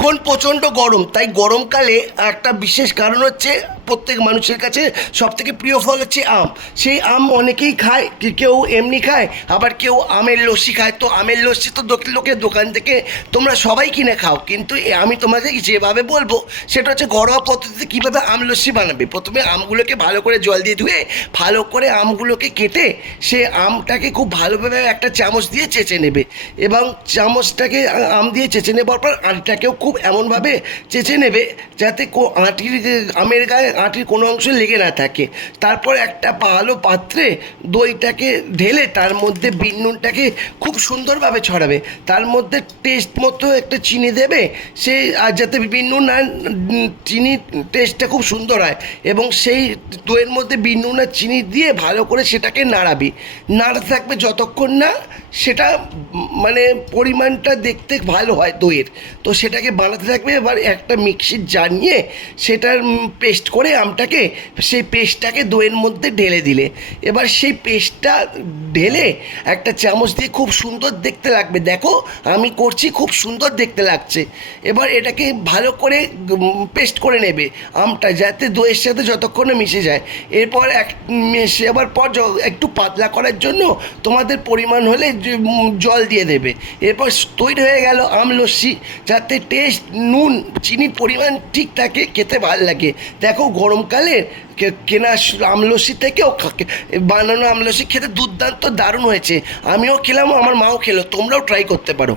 এখন প্রচণ্ড গরম, তাই গরমকালে একটা বিশেষ কারণ হচ্ছে প্রত্যেক মানুষের কাছে সবথেকে প্রিয় ফল হচ্ছে আম। সেই আম অনেকেই খায়, কেউ এমনি খায়, আবার কেউ আমের লস্যি খায়। তো আমের লস্যি তো লোকের দোকান থেকে তোমরা সবাই কিনে খাও, কিন্তু আমি তোমাকে যেভাবে বলবো সেটা হচ্ছে ঘরোয়া পদ্ধতিতে কীভাবে আম লস্যি বানাবে। প্রথমে আমগুলোকে ভালো করে জল দিয়ে ধুয়ে ভালো করে আমগুলোকে কেটে সে আমটাকে খুব ভালোভাবে একটা চামচ দিয়ে চেঁচে নেবে, এবং চামচটাকে আম দিয়ে চেঁচে নেবার পর আঁটিটাকেও খুব এমনভাবে চেঁচে নেবে যাতে আঁটির আমের গায়ে আঁটির কোনো অংশ লেগে না থাকে। তারপর একটা ভালো পাত্রে দইটাকে ঢেলে তার মধ্যে বিট নুনটাকে খুব সুন্দরভাবে ছড়াবে, তার মধ্যে টেস্ট মতো একটা চিনি দেবে, সে আর যাতে বিট নুন আর চিনির টেস্টটা খুব সুন্দর হয়, এবং সেই দইয়ের মধ্যে বিট নুন আর চিনি দিয়ে ভালো করে সেটাকে নাড়াবি। নাড়াতে থাকবে যতক্ষণ না সেটা মানে পরিমাণটা দেখতে ভালো হয় দইয়ের। তো সেটাকে বানাতে থাকবে। এবার একটা মিক্সির জার নিয়ে সেটার পেস্ট করে আমটাকে, সেই পেস্টটাকে দইয়ের মধ্যে ঢেলে দিলে, এবার সেই পেস্টটা ঢেলে একটা চামচ দিয়ে খুব সুন্দর দেখতে লাগবে। দেখো আমি করছি, খুব সুন্দর দেখতে লাগছে। এবার এটাকে ভালো করে পেস্ট করে নেবে আমটা, যাতে দইয়ের সাথে যতক্ষণ না মিশে যায়। এরপর মিশে যাবার পর একটু পাতলা করার জন্য তোমাদের পরিমাণ হলে জল দিয়ে দেবে। এরপর তৈরি হয়ে গেল আম লস্যি, যাতে টেস্ট নুন চিনির পরিমাণ ঠিক থাকে, খেতে ভালো লাগে। দেখো গরমকালে কেনা আমলস্যি থেকেও বানানো আমলস্যি খেতে দুর্দান্ত দারুণ হয়েছে। আমিও খেলাম, আমার মাও খেলো, তোমরাও ট্রাই করতে পারো।